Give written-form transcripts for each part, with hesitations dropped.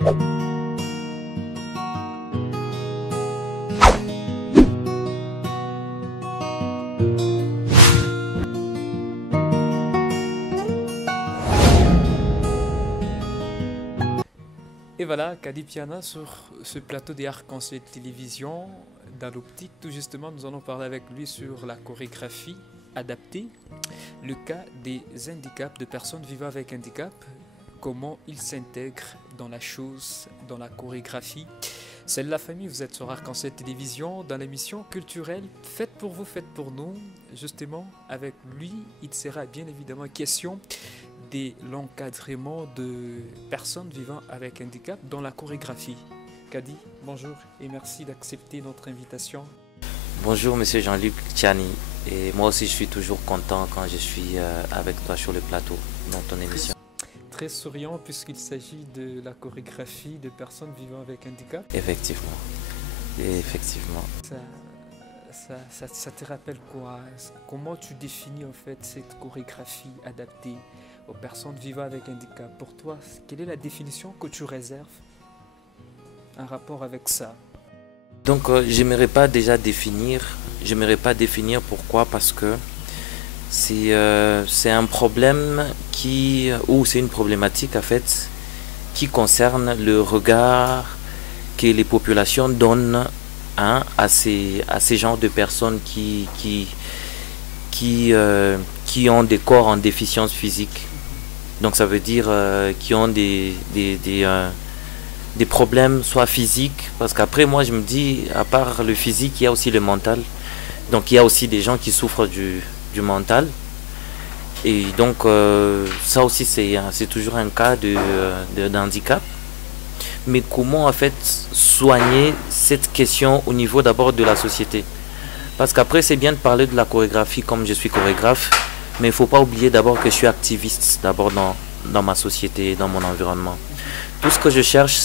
Et voilà, Kadi Piana sur ce plateau des Arc-en-Ciel Télévision. Dans l'optique, tout justement, nous allons parler avec lui sur la chorégraphie adaptée, le cas des handicaps, de personnes vivant avec handicap, comment ils s'intègrent dans la chose, dans la chorégraphie. C'est la famille, vous êtes sur Arc-en-Ciel Télévision, dans l'émission culturelle Faites pour vous, faites pour nous. Justement, avec lui, il sera bien évidemment question de l'encadrement de personnes vivant avec handicap dans la chorégraphie. Kadi, bonjour et merci d'accepter notre invitation. Bonjour Monsieur Jean-Luc Tchani, et moi aussi je suis toujours content quand je suis avec toi sur le plateau dans ton émission. Très souriant puisqu'il s'agit de la chorégraphie de personnes vivant avec handicap. Effectivement, effectivement. Ça te rappelle quoi? Comment tu définis en fait cette chorégraphie adaptée aux personnes vivant avec handicap? Pour toi, quelle est la définition que tu réserves en rapport avec ça? Donc j'aimerais pas déjà définir, pourquoi, parce que c'est un problème ou c'est une problématique en fait qui concerne le regard que les populations donnent à ces genres de personnes qui ont des corps en déficience physique. Donc ça veut dire qui ont des problèmes soit physiques, parce qu'après moi je me dis, à part le physique, il y a aussi le mental. Donc il y a aussi des gens qui souffrent du mental. Et donc ça aussi c'est toujours un cas d'handicap. Mais comment en fait soigner cette question au niveau d'abord de la société? Parce qu'après c'est bien de parler de la chorégraphie comme je suis chorégraphe, mais il ne faut pas oublier d'abord que je suis activiste d'abord dans ma société, dans mon environnement. Tout ce que je cherche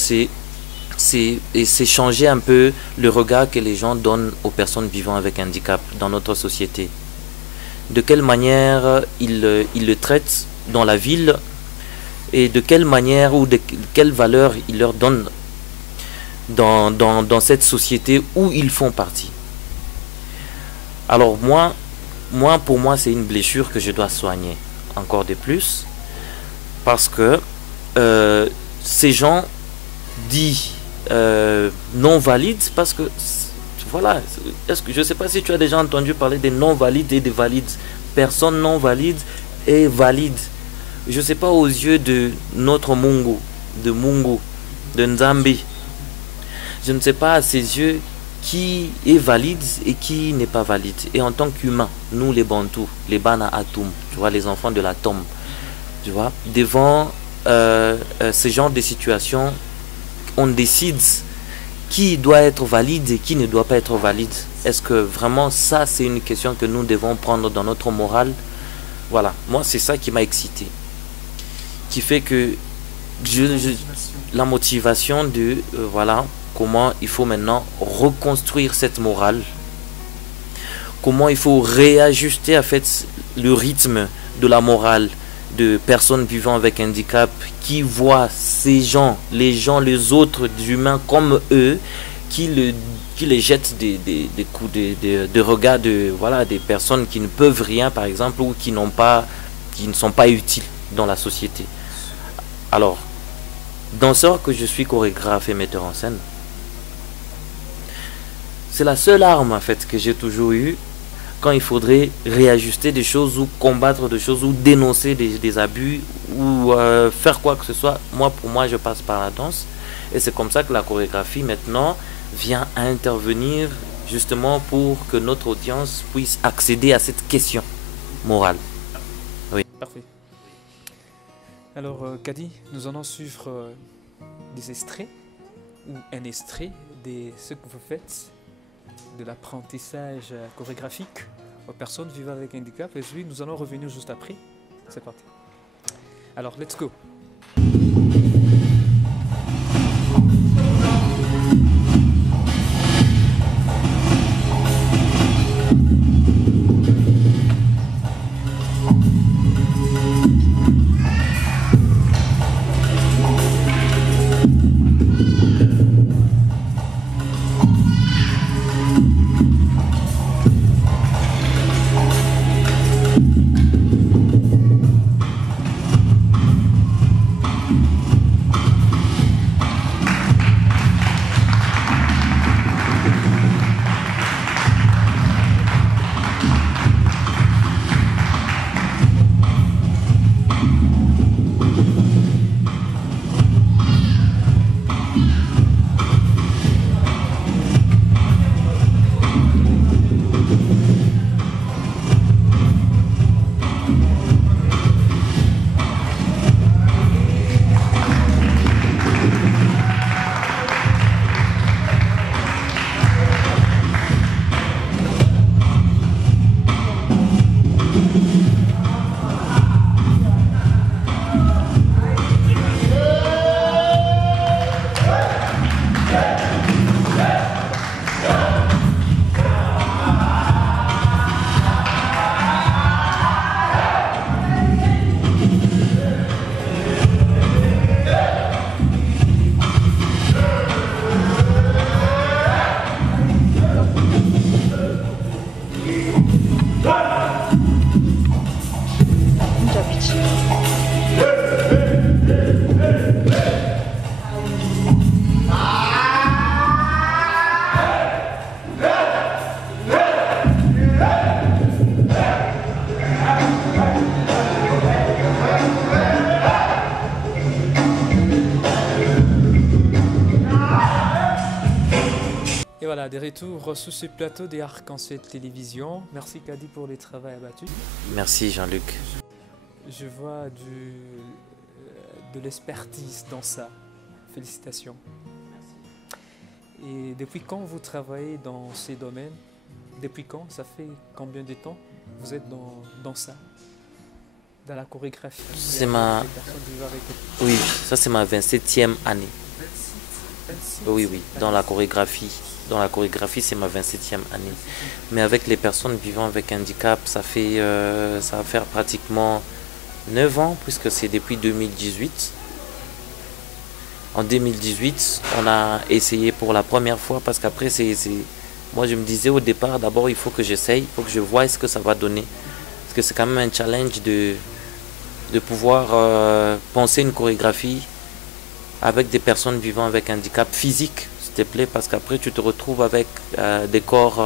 c'est changer un peu le regard que les gens donnent aux personnes vivant avec handicap dans notre société. De quelle manière ils le traitent dans la ville et de quelle manière ou de quelle valeur ils leur donnent dans cette société où ils font partie. Alors pour moi, c'est une blessure que je dois soigner encore de plus, parce que ces gens dits non valides, parce que voilà, je ne sais pas si tu as déjà entendu parler des non valides et des valides, personnes non valides et valides. Je ne sais pas, aux yeux de notre Mungu, de Nzambi, je ne sais pas à ses yeux qui est valide et qui n'est pas valide. Et en tant qu'humain, nous les Bantous, les Bana Atum, tu vois, les enfants de la tombe, tu vois, devant ce genre de situation, on décide qui doit être valide et qui ne doit pas être valide. Est-ce que vraiment ça, c'est une question que nous devons prendre dans notre morale? Voilà, moi c'est ça qui m'a excité, qui fait que la motivation de voilà, comment il faut maintenant reconstruire cette morale, comment il faut réajuster en fait le rythme de la morale de personnes vivant avec handicap qui voient ces gens, les autres humains comme eux, qui les jettent des coups de regard voilà, des personnes qui ne peuvent rien par exemple, ou qui ne sont pas utiles dans la société. Alors, danseur que je suis, chorégraphe et metteur en scène, c'est la seule arme en fait que j'ai toujours eue quand il faudrait réajuster des choses ou combattre des choses ou dénoncer des abus ou faire quoi que ce soit. Pour moi, je passe par la danse, et c'est comme ça que la chorégraphie maintenant vient à intervenir justement pour que notre audience puisse accéder à cette question morale. Oui. Parfait. Alors, Kadi, nous allons suivre des extraits ou un extrait de ce que vous faites, de l'apprentissage chorégraphique aux personnes vivant avec handicap, et puis nous allons revenir juste après. C'est parti. Alors, let's go. voilà, des retours sur ce plateau des Arc-en-Ciel Télévision. Merci Kadi pour le travail abattu. Merci Jean-Luc. Je vois de l'expertise dans ça. Félicitations. Et depuis quand vous travaillez dans ces domaines? Depuis quand? Ça fait combien de temps vous êtes dans ça? Dans la chorégraphie? C'est ma... Oui, ça c'est ma 27e année. 26? Oui, dans la chorégraphie. Dans la chorégraphie, c'est ma 27e année. Mais avec les personnes vivant avec handicap, ça va faire pratiquement 9 ans, puisque c'est depuis 2018. En 2018, on a essayé pour la première fois, parce qu'après, moi je me disais au départ, d'abord il faut que j'essaye, il faut que je vois ce que ça va donner. Parce que c'est quand même un challenge de pouvoir penser une chorégraphie avec des personnes vivant avec handicap physique, s'il te plaît, parce qu'après tu te retrouves avec des corps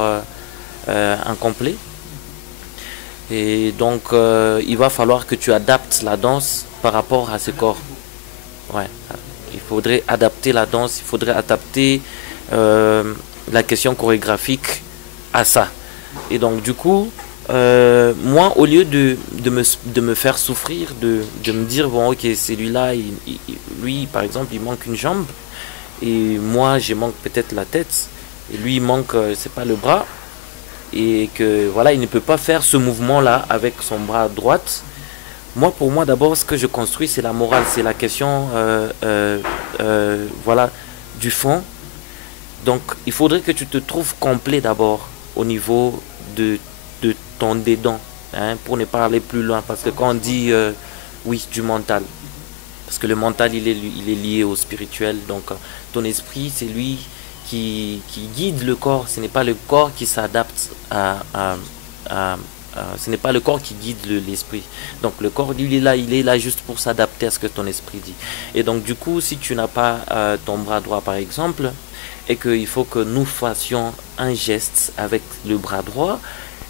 incomplets. Et donc il va falloir que tu adaptes la danse par rapport à ce corps. Ouais. Il faudrait adapter la danse, il faudrait adapter la question chorégraphique à ça. Et donc du coup, moi, au lieu de me faire souffrir, de me dire, bon ok, celui-là, lui par exemple, il manque une jambe, et moi, je manque peut-être la tête, et lui, il manque, c'est pas le bras, et que voilà, il ne peut pas faire ce mouvement-là avec son bras droite. Moi, pour moi, d'abord, ce que je construis, c'est la morale, c'est la question voilà, du fond. Donc, il faudrait que tu te trouves complet d'abord au niveau de ton dedans, hein, pour ne pas aller plus loin. Parce que quand on dit, oui, du mental, parce que le mental, il est lié au spirituel. Donc, ton esprit, c'est lui qui guide le corps. Ce n'est pas le corps qui s'adapte ce n'est pas le corps qui guide l'esprit. Donc le corps, il est là juste pour s'adapter à ce que ton esprit dit. Et donc du coup, si tu n'as pas ton bras droit par exemple, et qu'il faut que nous fassions un geste avec le bras droit,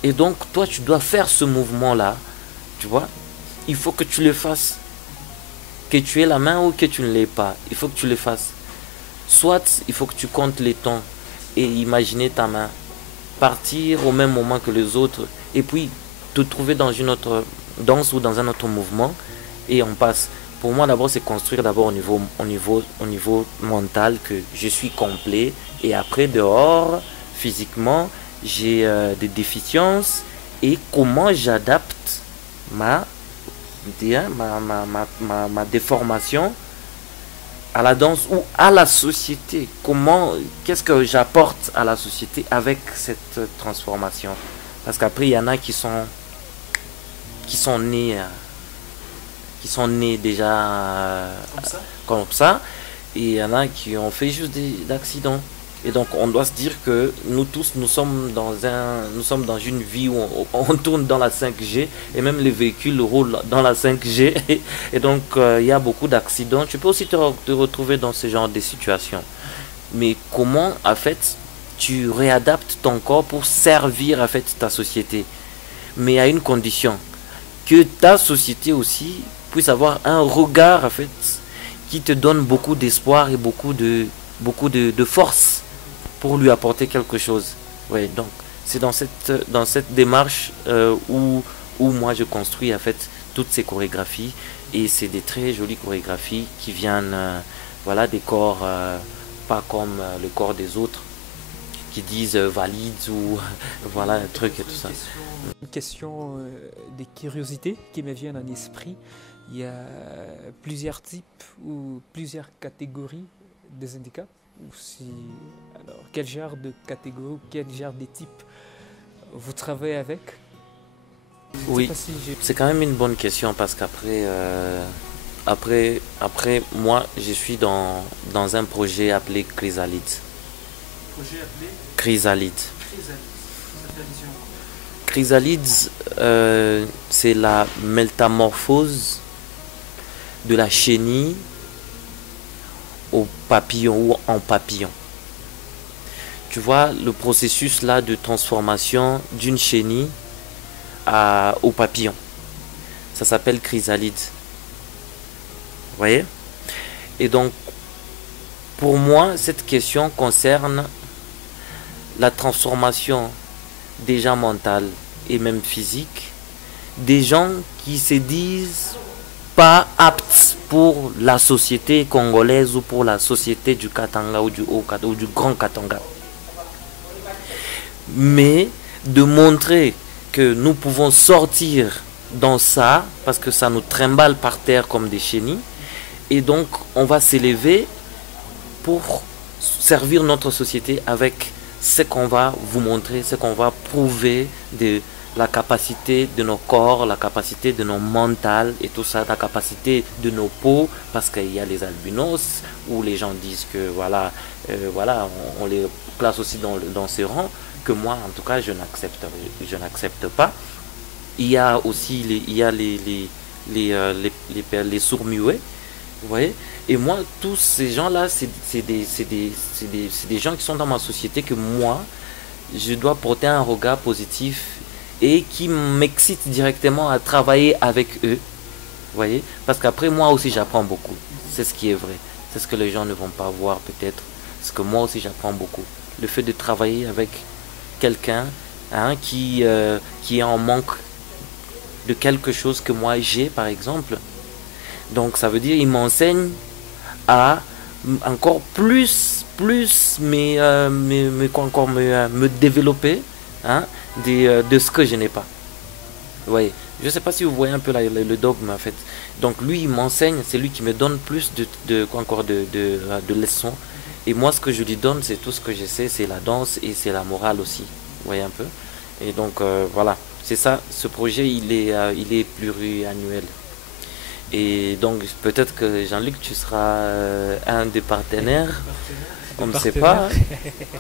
et donc toi tu dois faire ce mouvement-là, tu vois, il faut que tu le fasses. Que tu aies la main ou que tu ne l'aies pas, il faut que tu le fasses. Soit il faut que tu comptes les temps et imaginer ta main partir au même moment que les autres, et puis te trouver dans une autre danse ou dans un autre mouvement, et on passe. Pour moi, d'abord, c'est construire d'abord au niveau mental que je suis complet, et après dehors, physiquement, j'ai des déficiences, et comment j'adapte ma déformation à la danse ou à la société. Qu'est-ce que j'apporte à la société avec cette transformation? Parce qu'après, il y en a qui sont nés déjà comme ça, et il y en a qui ont fait juste des accidents. Et donc on doit se dire que nous tous, nous sommes dans une vie où on tourne dans la 5G, et même les véhicules roulent dans la 5G, et donc il y a beaucoup d'accidents. Tu peux aussi te retrouver dans ce genre de situations. Mais comment en fait tu réadaptes ton corps pour servir en fait ta société, mais à une condition, que ta société aussi puisse avoir un regard en fait qui te donne beaucoup d'espoir et beaucoup de force pour lui apporter quelque chose. Ouais, donc c'est dans cette démarche où moi je construis en fait toutes ces chorégraphies, et c'est des très jolies chorégraphies qui viennent voilà, des corps pas comme le corps des autres qui disent valide ou voilà un truc et tout ça. Une question des curiosités qui me viennent en esprit. Il y a plusieurs types ou plusieurs catégories des handicaps. Alors, quel genre de catégorie, quel genre de type vous travaillez avec? Oui, c'est quand même une bonne question, parce qu'après, après, moi, je suis dans un projet appelé Chrysalide. Projet appelé Chrysalide. Chrysalide, c'est la métamorphose de la chenille au papillon ou en papillon. Tu vois le processus là de transformation d'une chenille au papillon. Ça s'appelle chrysalide. Vous voyez? Et donc, pour moi, cette question concerne la transformation déjà mentale et même physique des gens qui se disent pas aptes pour la société congolaise ou pour la société du Katanga ou du ou du Grand Katanga. Mais de montrer que nous pouvons sortir dans ça, parce que ça nous trimballe par terre comme des chenilles, et donc on va s'élever pour servir notre société avec ce qu'on va vous montrer, ce qu'on va prouver de la capacité de nos corps, la capacité de nos mentales et tout ça, la capacité de nos peaux, parce qu'il y a les albinos où les gens disent que voilà, on les place aussi dans ces rangs, que moi en tout cas je n'accepte pas. Il y a aussi les sourds-muets, vous voyez. Et moi, tous ces gens-là, c'est des gens qui sont dans ma société que moi, je dois porter un regard positif et qui m'excite directement à travailler avec eux, vous voyez. Parce qu'après, moi aussi, j'apprends beaucoup. C'est ce qui est vrai. C'est ce que les gens ne vont pas voir peut-être. Parce que moi aussi, j'apprends beaucoup. Le fait de travailler avec quelqu'un qui est en manque de quelque chose que moi j'ai, par exemple. Donc, ça veut dire il m'enseigne à encore plus me développer de ce que je n'ai pas. Vous voyez, je ne sais pas si vous voyez un peu le dogme en fait. Donc lui il m'enseigne, c'est lui qui me donne plus de leçons. Et moi ce que je lui donne, c'est tout ce que je sais, c'est la danse et c'est la morale aussi. Vous voyez un peu. Et donc voilà, c'est ça, ce projet il est pluriannuel. Et donc peut-être que Jean-Luc, tu seras un des partenaires. On ne sait pas.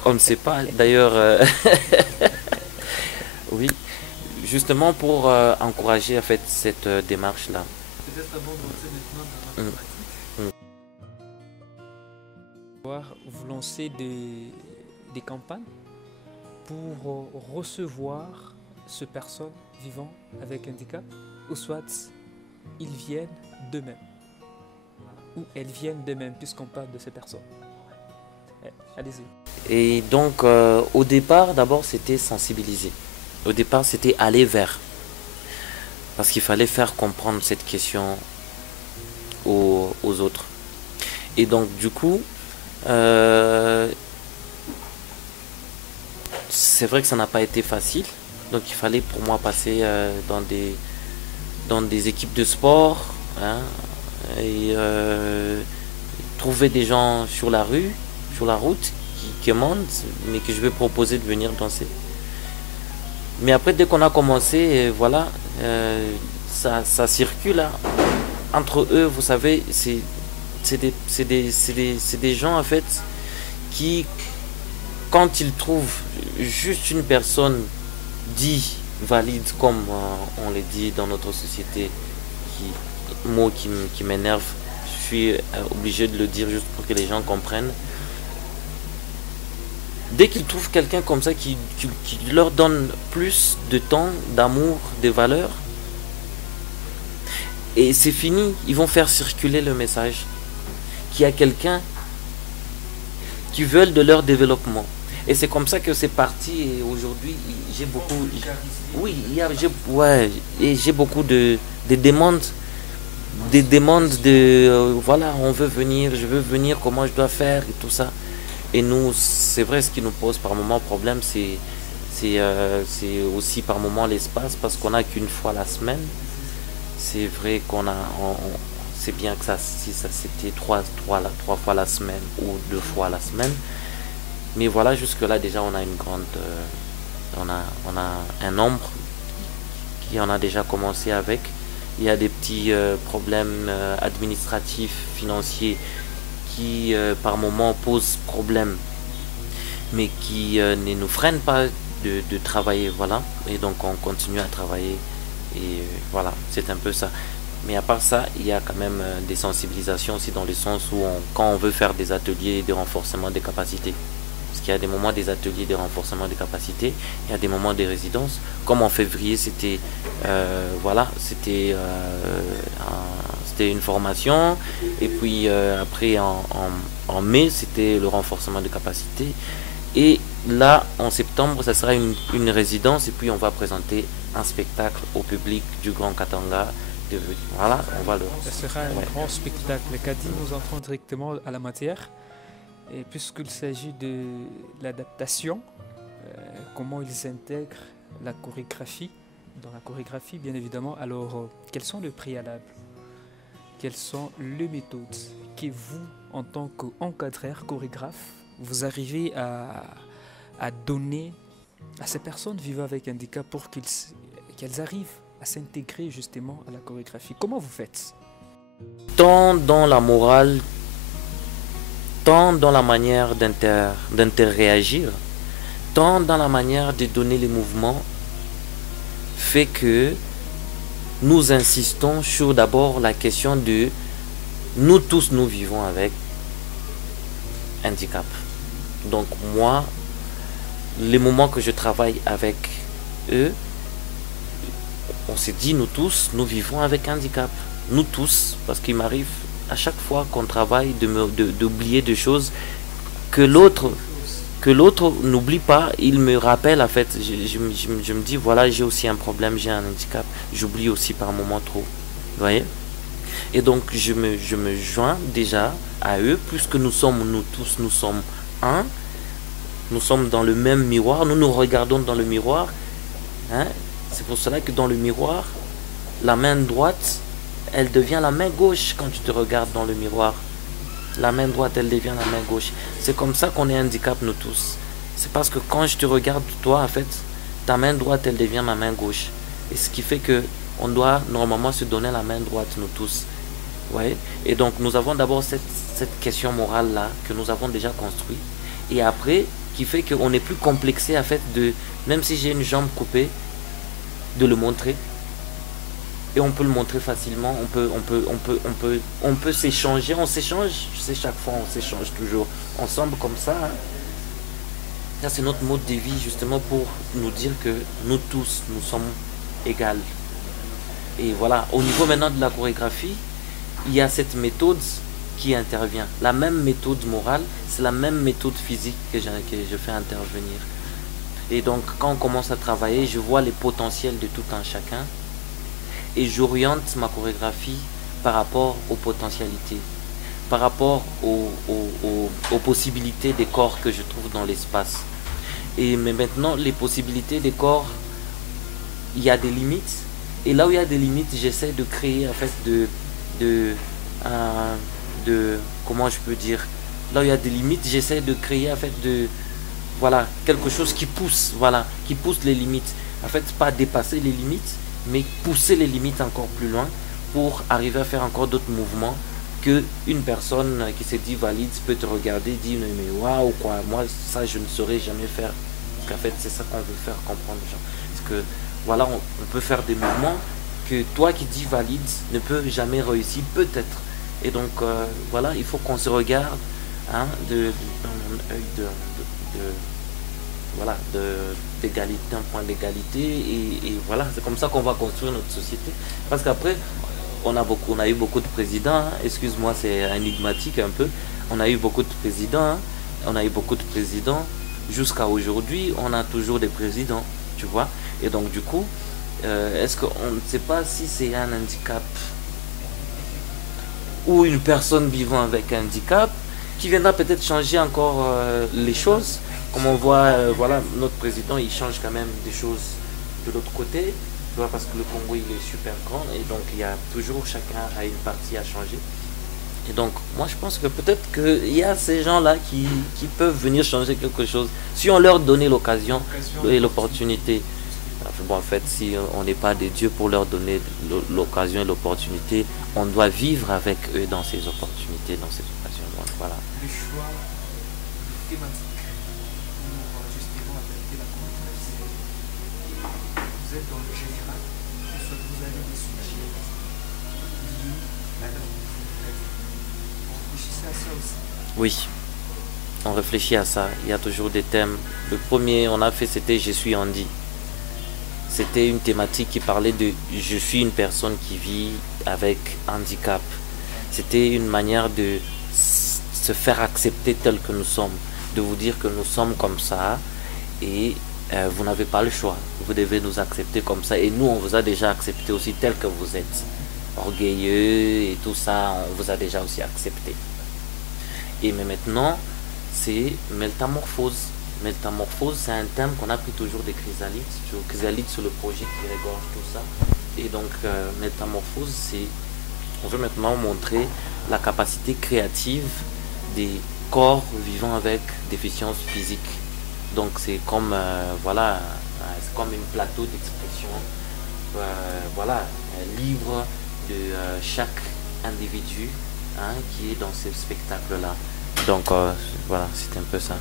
On ne sait pas. D'ailleurs, oui, justement pour encourager en fait cette démarche-là. Peut-être avant de rentrer maintenant dans notre pratique. Vous lancer des campagnes pour recevoir ces personnes vivant avec handicap, ou soit ils viennent d'eux-mêmes, ou elles viennent d'eux-mêmes, puisqu'on parle de ces personnes. Allez-y. Et donc, au départ, d'abord, c'était sensibiliser. Au départ, c'était aller vers. Parce qu'il fallait faire comprendre cette question aux autres. Et donc, du coup, c'est vrai que ça n'a pas été facile. Donc, il fallait pour moi passer dans des équipes de sport, et trouver des gens sur la rue, sur la route, qui demandent, mais que je vais proposer de venir danser. Mais après, dès qu'on a commencé, voilà, ça circule entre eux, vous savez, c'est des gens en fait qui, quand ils trouvent juste une personne dit valide, comme on le dit dans notre société, mot qui m'énerve, je suis obligé de le dire juste pour que les gens comprennent. Dès qu'ils trouvent quelqu'un comme ça qui leur donne plus de temps, d'amour, de valeurs, et c'est fini, ils vont faire circuler le message qu'il y a quelqu'un qui veut de leur développement. Et c'est comme ça que c'est parti. Et aujourd'hui, j'ai beaucoup, oui, j'ai beaucoup de demandes, voilà, on veut venir, je veux venir, comment je dois faire et tout ça. Et nous, c'est vrai, ce qui nous pose par moment problème, c'est aussi par moment l'espace, parce qu'on n'a qu'une fois la semaine. C'est vrai c'est bien que si ça c'était trois fois la semaine ou 2 fois la semaine. Mais voilà, jusque là déjà on a une grande, on a un nombre qui en a déjà commencé avec. Il y a des petits problèmes administratifs, financiers qui par moment posent problème, mais qui ne nous freinent pas de travailler, voilà. Et donc on continue à travailler et voilà, c'est un peu ça. Mais à part ça, il y a quand même des sensibilisations aussi, dans le sens où quand on veut faire des ateliers de renforcement des capacités, parce qu'il y a des moments des ateliers de renforcement des capacités, il y a des moments des résidences, comme en février c'était c'était une formation, et puis après en mai c'était le renforcement des capacités, et là, en septembre, ça sera une résidence et puis on va présenter un spectacle au public du Grand Katanga. Voilà, on va le... Ce sera un grand spectacle. Kadi, nous entrons directement à la matière. Et puisqu'il s'agit de l'adaptation, comment ils intègrent la chorégraphie, dans la chorégraphie bien évidemment, alors quels sont les préalables? Quelles sont les méthodes que vous, en tant qu'encadreur, chorégraphe, vous arrivez à donner à ces personnes vivant avec handicap pour qu'elles arrivent à s'intégrer justement à la chorégraphie? Comment vous faites? Tant dans la morale, tant dans la manière d'interréagir, tant dans la manière de donner les mouvements, fait que nous insistons sur d'abord la question de nous tous nous vivons avec handicap. Donc moi, les moments que je travaille avec eux, on s'est dit nous tous nous vivons avec handicap. Nous tous, parce qu'il m'arrive à chaque fois qu'on travaille d'oublier des choses que l'autre n'oublie pas. Il me rappelle en fait, je me dis voilà, j'ai aussi un problème, j'ai un handicap, j'oublie aussi par moment trop, vous voyez. Et donc je me joins déjà à eux, puisque nous sommes un, nous sommes dans le même miroir, nous nous regardons dans le miroir, hein. C'est pour cela que dans le miroir, la main droite, elle devient la main gauche quand tu te regardes dans le miroir. La main droite, elle devient la main gauche. C'est comme ça qu'on est handicap, nous tous. C'est parce que quand je te regarde, toi, en fait, ta main droite, elle devient ma main gauche. Et ce qui fait que on doit normalement se donner la main droite, nous tous. Ouais. Et donc, nous avons d'abord cette question morale-là que nous avons déjà construite. Et après, qui fait qu'on n'est plus complexé, en fait, même si j'ai une jambe coupée, de le montrer. Et on peut le montrer facilement, on peut s'échanger, on s'échange, tu sais, chaque fois on s'échange toujours ensemble comme ça, hein. Ça c'est notre mode de vie justement pour nous dire que nous tous, nous sommes égales. Et voilà, au niveau maintenant de la chorégraphie, il y a cette méthode qui intervient. La même méthode morale, c'est la même méthode physique que je fais intervenir. Et donc quand on commence à travailler, je vois les potentiels de tout un chacun. Et j'oriente ma chorégraphie par rapport aux potentialités, par rapport aux possibilités des corps que je trouve dans l'espace. Mais maintenant, les possibilités des corps, il y a des limites. Et là où il y a des limites, j'essaie de créer, en fait, comment je peux dire, là où il y a des limites, j'essaie de créer, en fait, voilà, quelque chose qui pousse, voilà, qui pousse les limites. En fait, pas dépasser les limites, mais pousser les limites encore plus loin pour arriver à faire encore d'autres mouvements que une personne qui s'est dit valide peut te regarder et dire mais waouh quoi, moi ça je ne saurais jamais faire. Parce qu'en fait c'est ça qu'on veut faire comprendre aux gens. Parce que voilà, on peut faire des mouvements que toi qui dis valide ne peux jamais réussir peut-être. Et donc voilà, il faut qu'on se regarde, hein, dans un œil voilà, d'égalité, un point d'égalité, et voilà, c'est comme ça qu'on va construire notre société. Parce qu'après, on a eu beaucoup de présidents, hein. Excuse-moi, c'est énigmatique un peu. On a eu beaucoup de présidents, hein. Jusqu'à aujourd'hui, on a toujours des présidents, tu vois. Et donc du coup, est-ce qu'on ne sait pas si c'est un handicap ou une personne vivant avec un handicap qui viendra peut-être changer encore les choses. Comme on voit, voilà, notre président, il change quand même des choses de l'autre côté, tu vois, parce que le Congo, il est super grand, et donc il y a toujours, chacun a une partie à changer. Et donc, moi, je pense que peut-être qu'il y a ces gens-là qui peuvent venir changer quelque chose, si on leur donnait l'occasion et l'opportunité. Bon, en fait, si on n'est pas des dieux pour leur donner l'occasion et l'opportunité, on doit vivre avec eux dans ces opportunités, dans ces occasions. Donc, voilà. Le choix thématique. Vous êtes dans le général, soit vous avez des sujets liés à l'œuvre que vous réfléchissez à ça aussi. Oui, on réfléchit à ça. Il y a toujours des thèmes. Le premier on a fait, c'était Je suis Andy. C'était une thématique qui parlait de je suis une personne qui vit avec handicap. C'était une manière de se faire accepter tel que nous sommes, de vous dire que nous sommes comme ça, et vous n'avez pas le choix. Vous devez nous accepter comme ça. Et nous, on vous a déjà accepté aussi tel que vous êtes. Orgueilleux et tout ça, on vous a déjà aussi accepté. Et mais maintenant, c'est métamorphose. Métamorphose, c'est un thème qu'on a pris toujours des Chrysalide. Chrysalide sur le projet qui regorge tout ça. Et donc, métamorphose, c'est... On veut maintenant montrer la capacité créative des corps vivant avec déficience physique. Donc, c'est comme, voilà, c'est comme un plateau d'expression. Voilà, un livre de chaque individu qui est dans ce spectacle-là. Donc, voilà, c'est un peu ça.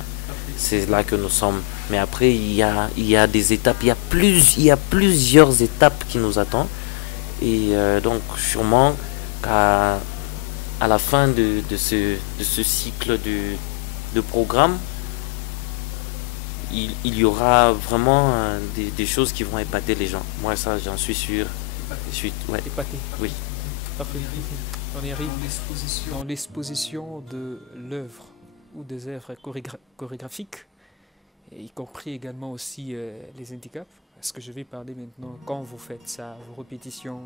C'est là que nous sommes. Mais après, il y a des étapes, il y a plusieurs étapes qui nous attendent. Et donc, sûrement qu'à la fin de ce cycle de programme, il y aura vraiment des choses qui vont épater les gens. Moi, ça, j'en suis sûr. Épaté. Oui. On y arrive dans l'exposition de l'œuvre ou des œuvres chorégraphiques, y compris également aussi les handicaps. Est-ce que je vais parler maintenant quand vous faites ça, vos répétitions,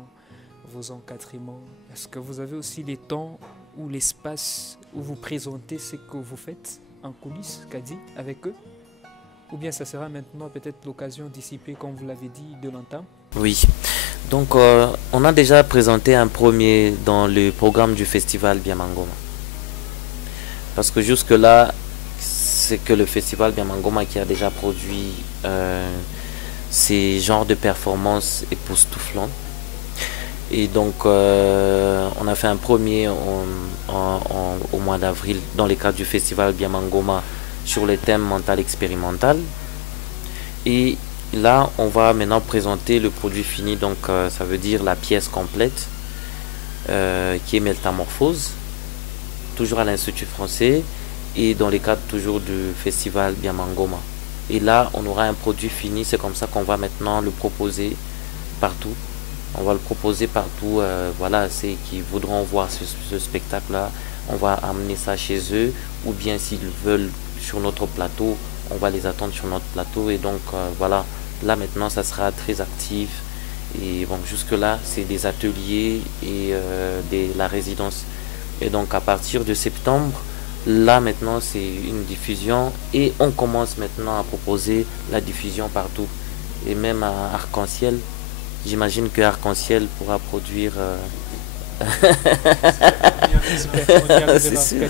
vos encadrements? Est-ce que vous avez aussi les temps ou l'espace où vous présentez ce que vous faites en coulisses, Kadi, avec eux? Ou bien ça sera maintenant peut-être l'occasion dissiper, comme vous l'avez dit, de l'entame? Oui. Donc, on a déjà présenté un premier dans le programme du festival Biamangoma. Parce que jusque-là, c'est que le festival Biamangoma qui a déjà produit ces genres de performances époustouflantes. Et donc, on a fait un premier au mois d'avril dans le cadre du festival Biamangoma sur le thème mental expérimental. Et là, on va maintenant présenter le produit fini, donc ça veut dire la pièce complète qui est Métamorphose, toujours à l'Institut français et dans le cadre toujours du festival Biamangoma. Et là, on aura un produit fini, c'est comme ça qu'on va maintenant le proposer partout. On va le proposer partout, voilà, ceux qui voudront voir ce spectacle-là, on va amener ça chez eux, ou bien s'ils veulent sur notre plateau, on va les attendre sur notre plateau. Et donc, voilà, là maintenant, ça sera très actif. Et bon, jusque-là, c'est des ateliers et la résidence. Et donc, à partir de septembre, là maintenant, c'est une diffusion. Et on commence maintenant à proposer la diffusion partout. Et même à Arc-en-Ciel. J'imagine que Arc-en-Ciel pourra produire... C'est sûr.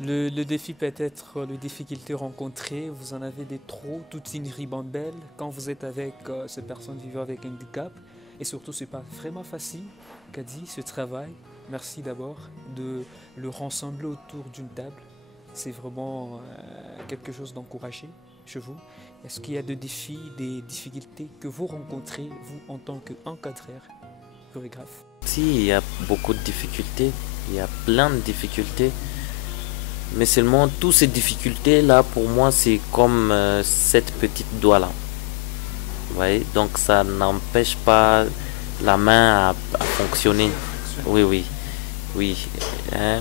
Le défi peut être les difficultés rencontrées. Vous en avez des trop, toute une ribambelle quand vous êtes avec ces personnes vivant avec un handicap. Et surtout, ce n'est pas vraiment facile, Kadi, ce travail. Merci d'abord de le rassembler autour d'une table. C'est vraiment quelque chose d'encouragé chez vous. Est-ce qu'il y a des défis, des difficultés que vous rencontrez, vous, en tant qu'encadreur, chorégraphe? Si, il y a beaucoup de difficultés. Il y a plein de difficultés. Mais seulement, toutes ces difficultés-là, pour moi, c'est comme cette petite doigt-là. Vous voyez? Donc, ça n'empêche pas la main à fonctionner. Oui. Hein?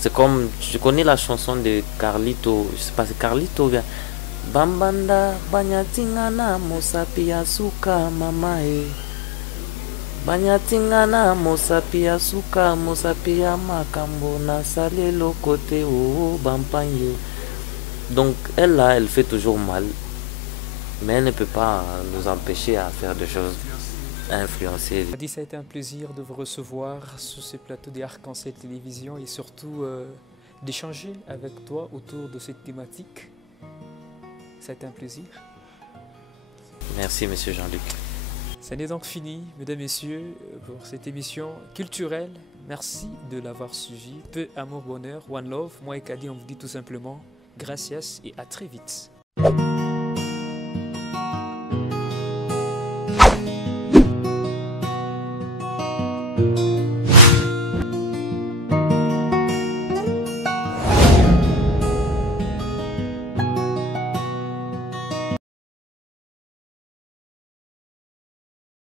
C'est comme, je connais la chanson de Carlito, je sais pas, c'est Carlito, bien. Bambanda banyatingana mosapia suka mamae. Banyatingana mosapia suka mosapia makambo na salelo côté o bampanyo. Donc elle là, elle fait toujours mal, mais elle ne peut pas nous empêcher à faire des choses influencer. Kadi, ça a été un plaisir de vous recevoir sur ce plateau des Arc-en-Ciel Télévision et surtout d'échanger avec toi autour de cette thématique. Ça a été un plaisir. Merci, monsieur Jean-Luc. Ça n'est donc fini, mesdames, messieurs, pour cette émission culturelle. Merci de l'avoir suivi. Peu amour, bonheur, one love. Moi et Kadi, on vous dit tout simplement gracias et à très vite.